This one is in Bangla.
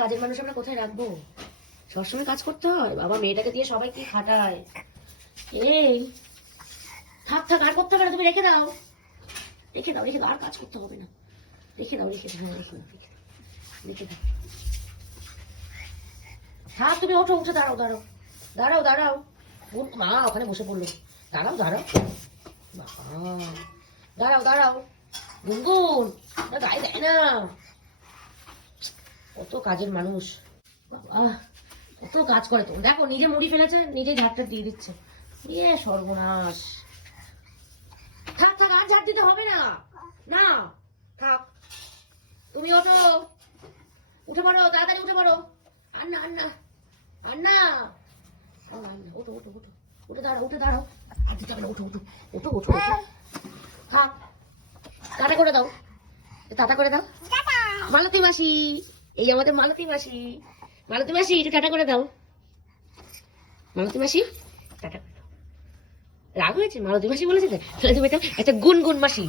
কাজের মানুষ আমরা কোথায় রাখবো? সবসময় কাজ করতে হয়। বাবা মেয়েটাকে দিয়ে সবাই কি খাটায়। এই থাক থাক, আর করতে হবে না, তুমি রেখে দাও, রেখে দাও, রেখে দাও, আর কাজ করতে হবে না, রেখে দাও, রেখে দাও, হ্যাঁ রেখে দাও, রেখে দাও। থাক, তুমি ওঠো, উঠে দাঁড়াও, দাঁড়াও, দাঁড়াও, দাঁড়াও। মা ওখানে বসে পড়লো। দাঁড়াও, দাঁড়াও, বাবা, দাঁড়াও, দাঁড়াও। গুনগুন গায়ে দেয় না। কত কাজের মানুষ বাবা, কত কাজ করে। তো দেখো নিজে মুড়ি ফেলেছে, নিজে ঝাড়টা দিয়ে দিচ্ছে। ইয়ে সর্বনাশ। থাক থাক, আর ঝাড় দিতে হবে না, না থাক। তুমি ওঠো, উঠে পড়ো, তাড়াতাড়ি উঠে পড়ো। আর না, আর না, আর না, ওঠো, ওঠো, ওঠো, উঠে দাঁড়াও, উঠে দাঁড়াও। আর দিতে হবে না, ওঠো, ওঠো, ওঠো, ওঠো, থাক। টাটা করে দাও, টাটা করে দাও। মালতী মাসি, এই আমাদের মালতী মাসি। মালতী মাসি একটু টাটা করে দাও। মালতী মাসি টাটা করে দাও। রাগ হয়েছে? মালতী মাসি বলেছে তো, তুমি তো একটা গুনগুন মাসি।